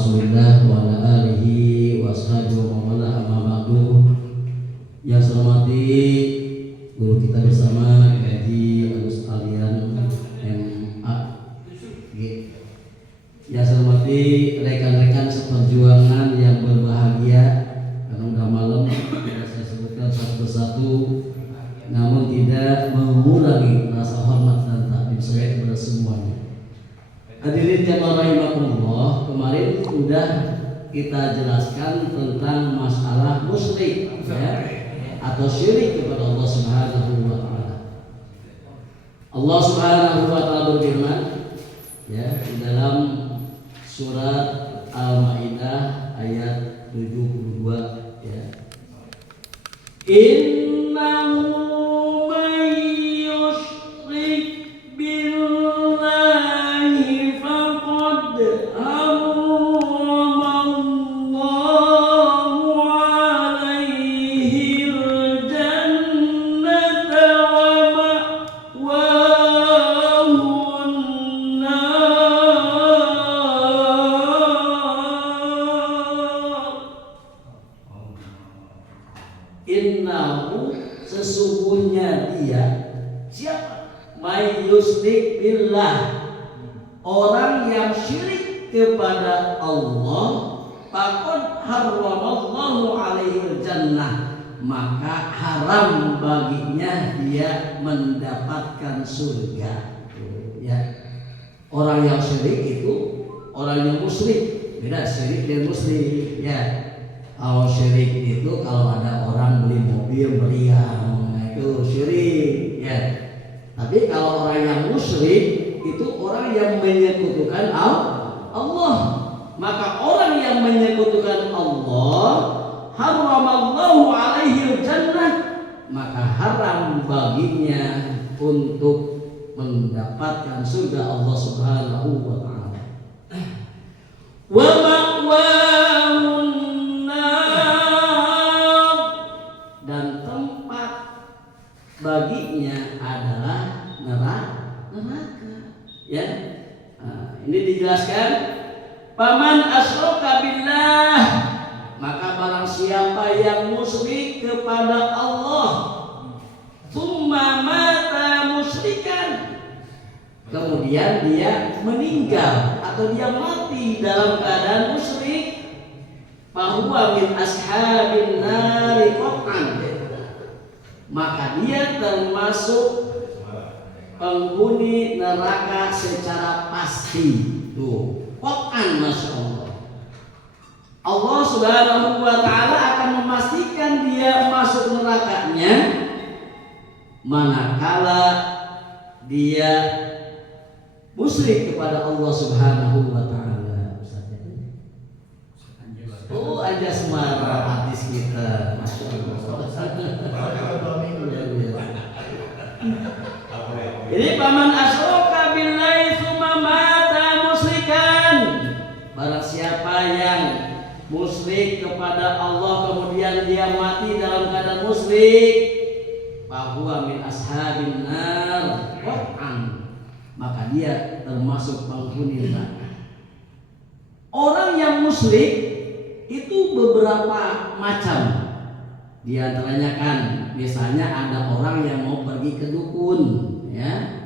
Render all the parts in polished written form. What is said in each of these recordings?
Rasulillah wa ala alihi wa ashabihi wa man wala, amma ba'du. Yang saya hormati guru kita bersama Haji Agus Alian MAG. Yang saya hormati rekan-rekan seperjuangan yang berbahagia, karena udah malam saya sebutkan satu persatu, namun tidak mengurangi rasa hormat dan takdim saya kepada semuanya. Hadirin jamaah rahimakumullah, kemarin sudah kita jelaskan tentang masalah musyrik ya, atau syirik kepada Allah Subhanahu wa taala. Allah Subhanahu wa taala berfirman ya di dalam surat Al-Maidah ayat 72 ya. Innahu sesungguhnya dia siapa? May yusyrik billah, orang yang syirik kepada Allah, faqad harramallahu alaihi jannah, maka haram baginya dia mendapatkan surga. Ya. Orang yang syirik itu orang yang musyrik, beda syirik dan musyrik ya. Kalau syirik itu kalau ada orang beli mobil meriam, itu syirik ya. Tapi kalau orang yang musyrik itu orang yang menyekutukan Allah. Maka orang yang menyekutukan Allah, haramallahu alaihi jannah, maka haram baginya untuk mendapatkan surga Allah Subhanahu wa taala. Wa ma'wahun, baginya adalah neraka. Ya, ini dijelaskan. Paman asyraka billah, maka barang siapa yang musyrik kepada Allah, tsumma mata musyrikan, kemudian dia meninggal atau dia mati dalam keadaan musyrik, fahuwa min ashabin nari qat'an, maka dia termasuk penghuni neraka secara pasti. Tuh, qat'an, masya Allah. Allah Subhanahu wa taala akan memastikan dia masuk nerakanya manakala dia musyrik kepada Allah Subhanahu wa taala. Oh, aja semara hadis kita, masya Allah. Jadi paman asyraka billahi tsumma mata musyrikan, barang siapa yang musyrik kepada Allah kemudian dia mati dalam keadaan musyrik, fahuwa min ashabin nar qat'an, maka dia termasuk penghuni neraka. Orang yang musyrik itu beberapa macam. Di antaranya kan misalnya ada orang yang mau pergi ke dukun ya.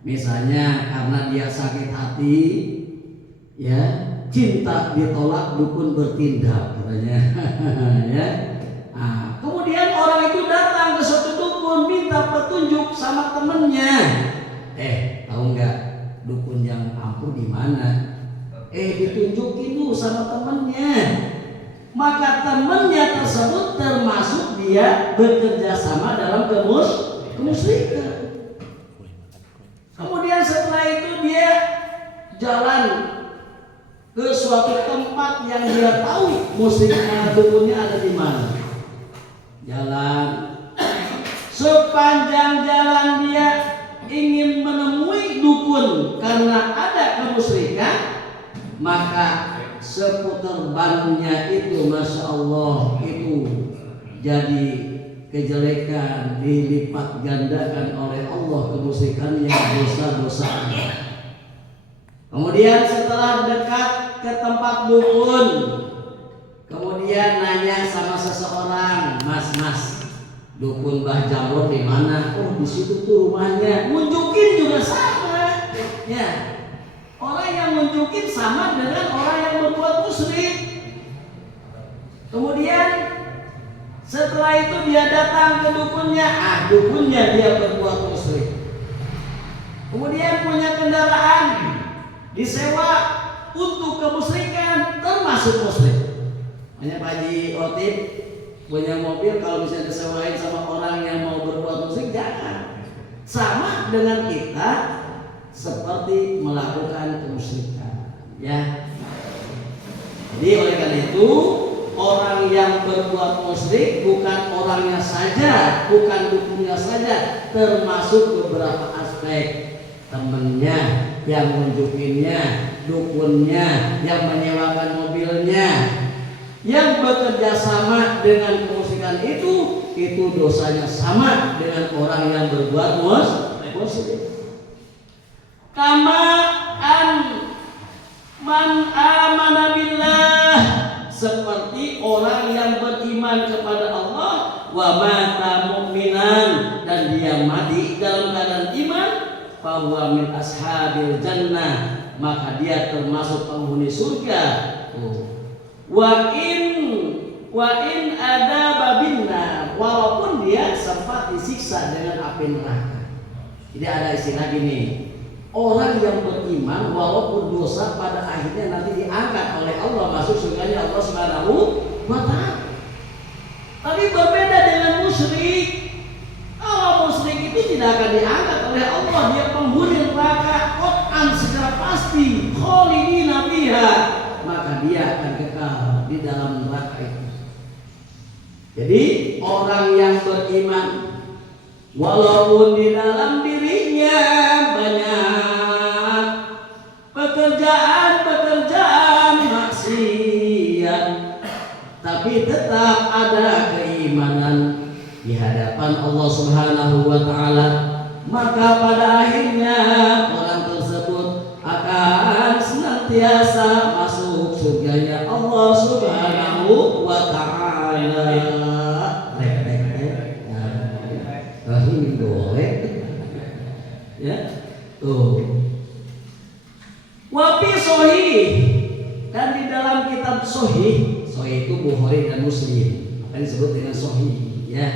Misalnya karena dia sakit hati ya, cinta ditolak dukun bertindak katanya ya. Nah, kemudian orang itu datang ke suatu dukun minta petunjuk sama temennya. Tahu nggak dukun yang ampuh di mana? Ditunjukin dulu sama temennya. Maka temannya tersebut termasuk dia bekerja sama dalam kemusyrikan. Kemudian setelah itu dia jalan ke suatu tempat yang dia tahu musyriknya, dukunnya ada di mana. Jalan, sepanjang jalan dia ingin menemui dukun karena ada kemusyrikan, maka seputar bannya itu, masya Allah, itu jadi kejelekan, dilipat gandakan oleh Allah kemusyrikannya, dosa-dosanya. Kemudian setelah dekat ke tempat dukun, kemudian nanya sama seseorang, mas, dukun Mbah Jamrong di mana? Oh, di situ tuh rumahnya. Nunjukin juga sama. Ya, orang yang nunjukin sama dengan orang yang berbuat musyrik. Kemudian setelah itu dia datang ke dukunnya, dukunnya dia berbuat musyrik. Kemudian punya kendaraan disewa untuk kemusyrikan, termasuk musyrik. Hanya Pak Haji Otip punya mobil, kalau bisa disewain sama orang yang mau berbuat musyrik, jangan. Sama dengan kita seperti melakukan kemusyrikan, ya. Jadi oleh karena itu, orang yang berbuat musyrik bukan orangnya saja, bukan dukunnya saja, termasuk beberapa aspek. Temennya yang nunjukinnya, dukunnya yang menyewakan mobilnya, yang bekerja sama dengan kemusyrikan itu dosanya sama dengan orang yang berbuat musyrik. Kama man amana billah, seperti orang yang beriman kepada Allah, wa mata mu'minan, dan dia mati dalam keadaan iman, fahuwa min ashabil jannah, maka dia termasuk penghuni surga. Wa in adaba binnar, walaupun dia sempat disiksa dengan api neraka. Jadi ada istilah gini, orang yang beriman walaupun dosa pada akhirnya nanti diangkat oleh Allah masuk surganya Allah Subhanahu wa ta'ala. Tapi berbeda dengan musyrik. Kalau musyrik itu tidak akan diangkat oleh Allah, dia penghuni neraka qat'an secara pasti, khalidina fiha, maka dia akan kekal di dalam neraka itu. Jadi orang yang beriman walaupun di dalam dirinya banyak pekerjaan maksiat, tapi tetap ada keimanan di hadapan Allah Subhanahu wa ta'ala, maka pada akhirnya orang tersebut akan senantiasa masuk surganya Allah Subhanahu wa ta'ala. Ya, tuh. Wafi sahih, dan di dalam kitab sahih itu Bukhari dan Muslim, apa disebut dengan sahih, ya.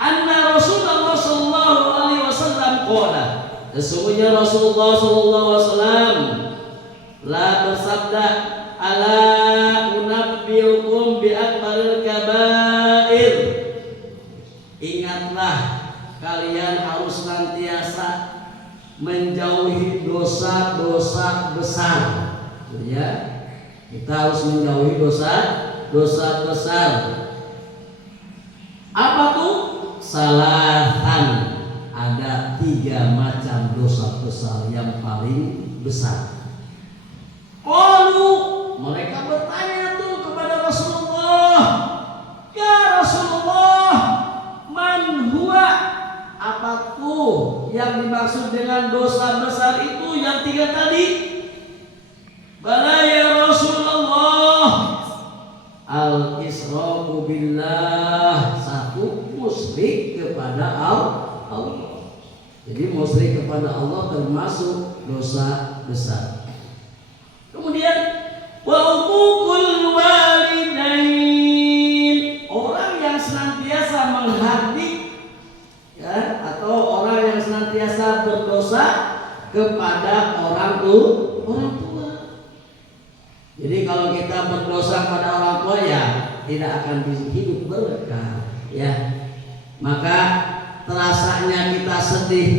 Anna Rasulullah sallallahu alaihi wasallam qala, sesungguhnya Rasulullah sallallahu alaihi wasallam la bersabda, ala unabbiukum bi akbaril kabair, ingatlah kalian harus senantiasa menjauhi dosa-dosa besar, ya. Kita harus menjauhi dosa besar. Apa tuh? Salatan, ada 3 macam dosa besar yang paling besar. Qalu, mereka bertanya tuh kepada Rasulullah, ya Rasulullah, man huwa, apa tuh yang dimaksud dengan dosa besar itu yang 3 tadi? Bala ya Rasulullah, al-israku billah, 1 musyrik kepada Allah. Jadi musyrik kepada Allah termasuk dosa besar. Kemudian wa uququl walidain, orang yang senantiasa menghardik, ya, atau orang yang senantiasa berdosa kepada orang tua. Jadi kalau kita berdosa pada orang tua, ya tidak akan hidup berkah, ya. Maka terasanya kita sedih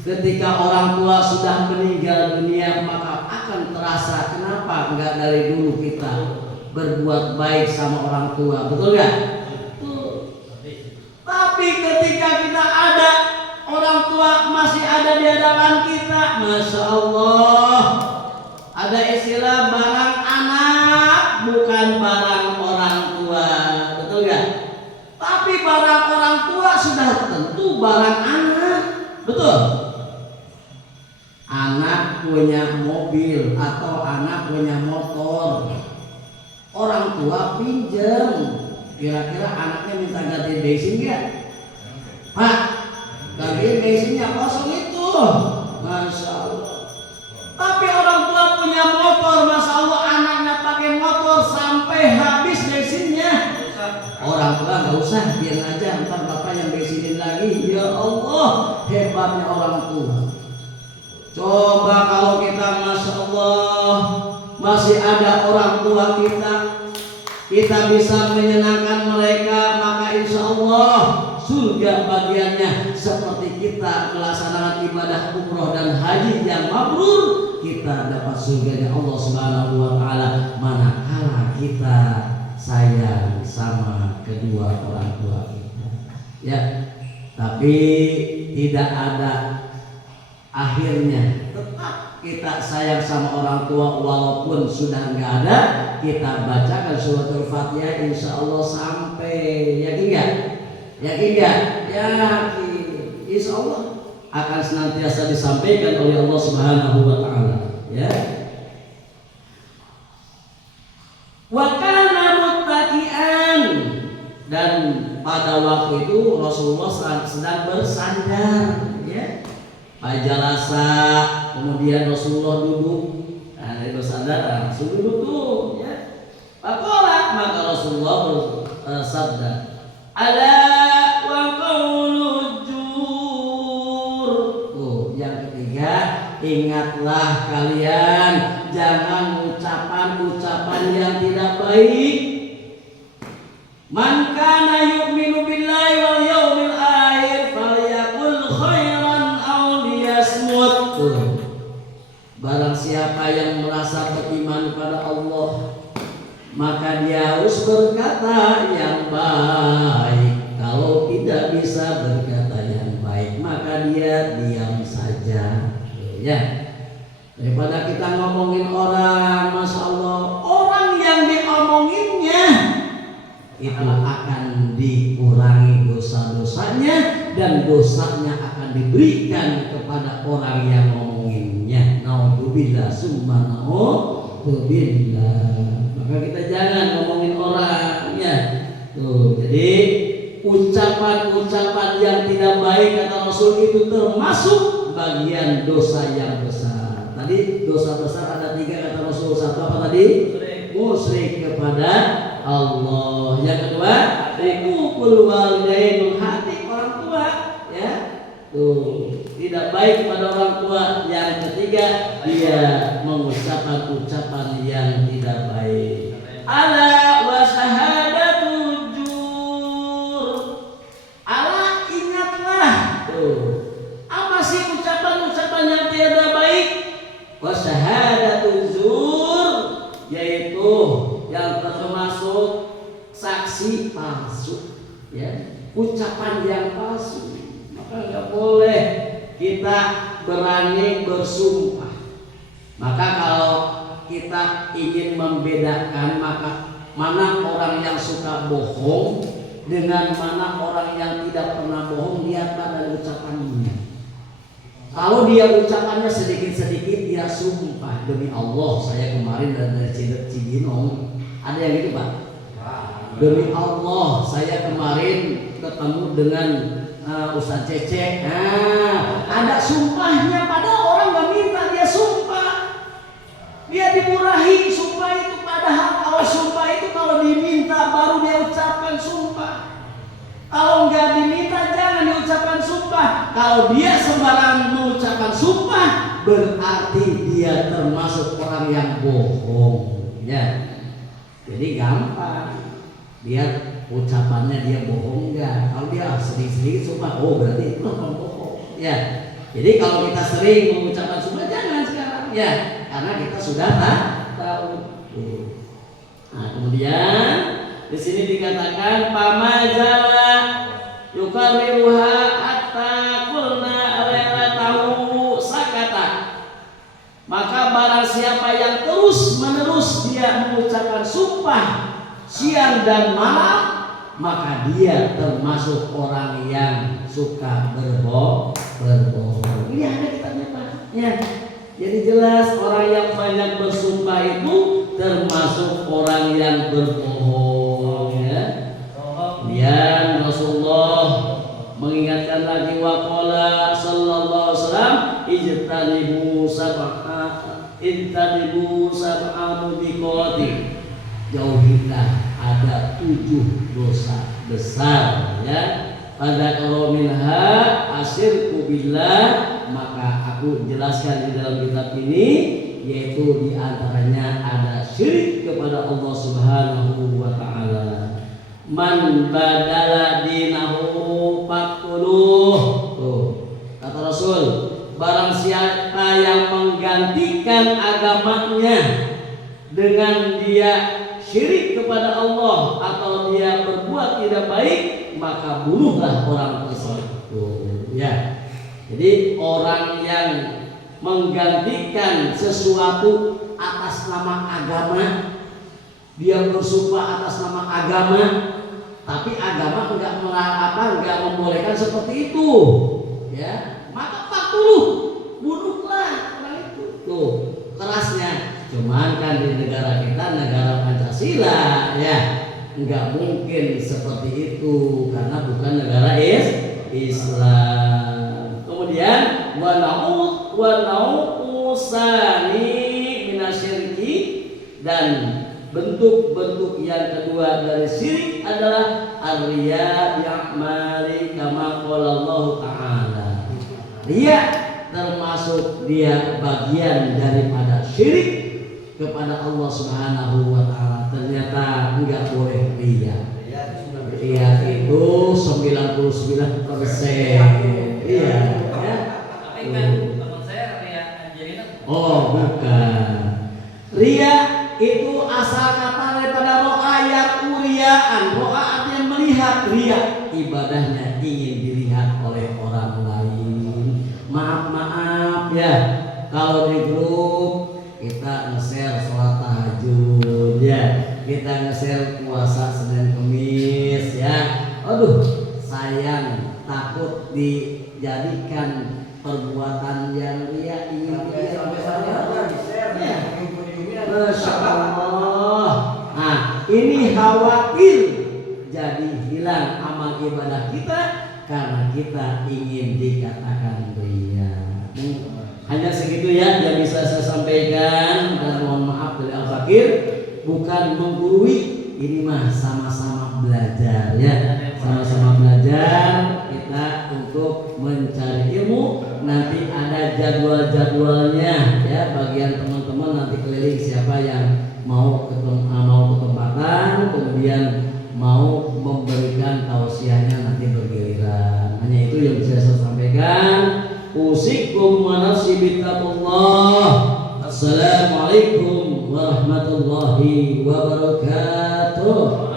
ketika orang tua sudah meninggal dunia, maka akan terasa kenapa enggak dari dulu kita berbuat baik sama orang tua, betul nggak? Tapi ketika kita ada, orang tua masih ada di hadapan kita, masya Allah, ada istilah barang anak bukan barang orang tua, betul nggak? Tapi barang orang tua sudah tentu barang anak, betul? Anak punya mobil atau anak punya motor, orang tua pinjam, kira-kira anaknya minta ganti bensin nggak? Pak, ganti bensinnya kosong itu, masya Allah. Tapi orang tua punya motor, masya Allah, anaknya pakai motor sampai habis bensinnya. Orang tua nggak usah, biar aja, ntar bapak yang bensinin lagi. Ya Allah, hebatnya orang tua. Coba kalau kita, masya Allah, masih ada orang tua kita bisa menyenangkan mereka, maka insya Allah surga bagiannya. Seperti kita melaksanakan ibadah umroh dan haji yang mabrur, kita dapat surganya Allah Subhanahu wa Ta'ala. Manakala kita sayang sama kedua orang tua kita, ya. Tapi tidak ada akhirnya, tetap kita sayang sama orang tua walaupun sudah nggak ada. Kita bacakan suratul Fatihah, insya Allah sampai. Yakin nggak? Yakin nggak? Yakin. Insya Allah akan senantiasa disampaikan oleh Allah Subhanahu wa Ta'ala, ya. Wa kana muttaqian, dan pada waktu itu Rasulullah sedang bersandar, ya. Jalasa, kemudian Rasulullah duduk. Nah, dari bersandar langsung duduk tuh, ya. Faqala, maka Rasulullah bersabda, ala wa qaulul jur. Yang ketiga, ingatlah kalian jangan ucapan-ucapan yang tidak baik. Man kana yu'minu billahi wal yawmil akhir falyaqul khairan aw liyasmut. Barang siapa yang merasa beriman pada Allah, maka dia harus berkata yang baik. Kalau tidak bisa berkata yang baik, maka dia diam saja, ya. Daripada kita ngomongin orang, masya Allah, orang yang diomonginnya itu akan dikurangi dosa-dosanya, dan dosanya akan diberikan kepada orang yang ngomonginnya. Naudzubillah summa naudzubillah. Maka kita jangan ngomongin orang, ya. Tuh, jadi ucapan-ucapan yang tidak baik, kata Rasul, itu termasuk bagian dosa yang besar. Tadi dosa besar ada 3 kata Rasul. Satu apa tadi? Musyrik kepada Allah. Yang kedua, uququl walidain, menghati orang tua, ya. Tuh, tidak baik kepada orang tua. Yang ketiga, dia mengucapkan ucapan yang tidak baik. Ala wa syahadatul jur. Ala, ingatlah. Tuh, apa sih ucapan-ucapan yang tidak baik? Wa syahadatul zur, yaitu yang termasuk saksi palsu, ya, ucapan yang palsu. Maka nggak boleh kita berani bersumpah. Maka kalau kita ingin membedakan mana orang yang suka bohong dengan mana orang yang tidak pernah bohong, lihatlah dari ucapannya. Kalau dia ucapannya sedikit-sedikit, dia sumpah, demi Allah saya kemarin dari Cibinong, ada yang gitu Pak. Demi Allah saya kemarin ketemu dengan Ustaz Cece. Nah, ada sumpahnya, padahal orang nggak minta dia sumpah. Dia dimurahi sumpah itu, padahal kalau sumpah itu kalau diminta baru dia ucapkan sumpah. Kalau nggak diminta jangan diucapkan sumpah. Kalau dia sembarangan mengucapkan sumpah, berarti dia termasuk orang yang bohong, ya. Jadi gampang, dia ucapannya dia bohong enggak. Kalau dia sedikit-sedikit sumpah, oh berarti itu orang bohong, ya. Jadi kalau kita sering mengucapkan sumpah, jangan sekarang, ya, karena kita sudah tahu. Nah, kemudian di sini dikatakan pamajala yukarriruha hatta qulna tahu sakata. Maka barang siapa yang terus-menerus dia mengucapkan sumpah siang dan malam, maka dia termasuk orang yang suka berbohong. Ini ada kitabnya Pak, ya. Jadi jelas orang yang banyak bersumpah itu termasuk orang yang berbohong ya. Kemudian Rasulullah mengingatkan lagi waqala sallallahu alaihi wasallam ijtanibu sab'a mubiqati, jauhilah ada 7 dosa besar ya. Pada kalau minha asyirku billah, maka aku jelaskan di dalam kitab ini, yaitu diantaranya ada syirik kepada Allah Subhanahu wa ta'ala. Man badala dinahu faqtuluh. Tuh, kata Rasul, barang siapa yang menggantikan agamanya dengan dia syirik kepada Allah atau dia berbuat tidak baik, maka bunuhlah orang tersebut. Ya. Jadi orang yang menggantikan sesuatu atas nama agama, dia bersumpah atas nama agama, tapi agama enggak membolehkan seperti itu, ya, maka 40 bunuhlah orang itu. Tuh, kerasnya. Cuman kan di negara kita, negara Pancasila, ya, enggak mungkin seperti itu karena bukan negara Islam. Kemudian walau usani minasyirki, dan bentuk-bentuk yang kedua dari syirik adalah ar-riya bi'amali kama qala Allah Ta'ala. Riya termasuk dia bagian daripada syirik kepada Allah Subhanahu wa ta'ala. Ternyata enggak boleh riya. Riya itu 99%. Iya, ya. Tapi kan teman saya riya Angelina. Oh, bukan. Riya itu asal kata daripada ro'a yang uriaan. Ro'a artinya melihat, riya ibadahnya ingin dilihat oleh orang lain. Maaf ya, kalau di grup kita nge-share sholat tahajud ya, kita nge-share puasa Senin Kemis ya. Aduh, sayang, takut dijadikan perbuatan yang riya ingin ya. Masya Allah. Nah, ini khawatir jadi hilang amal ibadah kita karena kita ingin dikatakan riya. Hanya segitu ya yang bisa saya sampaikan, dan mohon maaf dari Al-Fakir, bukan menggurui, ini mah sama-sama belajar ya, sama-sama belajar kita untuk mencari ilmu. Nanti ada jadwal-jadwalnya ya, bagian teman-teman nanti keliling siapa yang mau ketempatan, kemudian mau memberikan tausiahnya nanti bergiliran. Hanya itu yang bisa saya sampaikan. Usikum wa nafsi bittaqullah. Assalamualaikum warahmatullahi wabarakatuh.